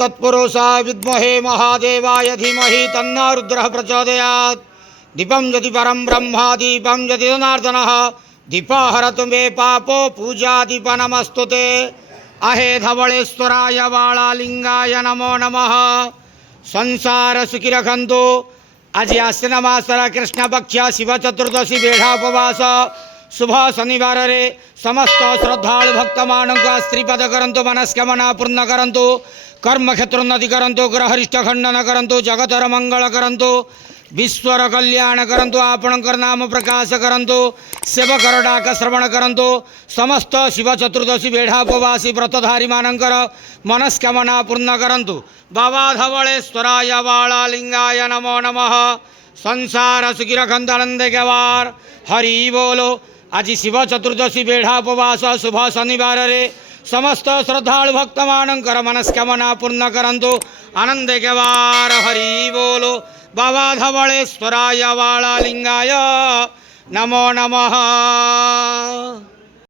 तत्पुरुषाय विद्महे महादेवाय धीमहि तन्नो रुद्रः प्रचोदयात्। दीपं यदि परं ब्रह्म दीपं यदि जनार्दनः दीपः हरतु मे पापो पूजा दीप नमस्तुते। अहे धवळेश्वराय बाळालिंगाय नमो नमः। संसार सुखी रखंतु। आज आश्विन मासर कृष्ण पक्ष शिव चतुर्दशी बेढ़ा उपवास शुभ शनिवार रे समस्त श्रद्धालु भक्त मान स्त्रीपद करंतु मनस्कामना पूर्ण करंतु कर्म क्षेत्र उन्नति करंतु ग्रहरिष्ठ खंडन करंतु जगतर मंगल करंतु विश्वर कल्याण करंतु आपणकर नाम प्रकाश करंतु सेवकर डाक श्रवण करंतु समस्त शिव चतुर्दशी बेढ़ा उपवासी व्रतधारी मानकर मनस्कामना पूर्ण करंतु। बाबा धवळेश्वराय बाळालिंगाय नमो नमः। संसार सुखी रखंतु आनंद के वार हरि बोलो। आज शिव चतुर्दशी बेढ़ा उपवास शुभ शनिवार रे समस्त श्रद्धालु भक्त मानकर मनस्कामना पूर्ण करंतु आनंद के वार हरि बोलो। बाबा धवळेश्वराय बाळालिंगाय नमो नमः।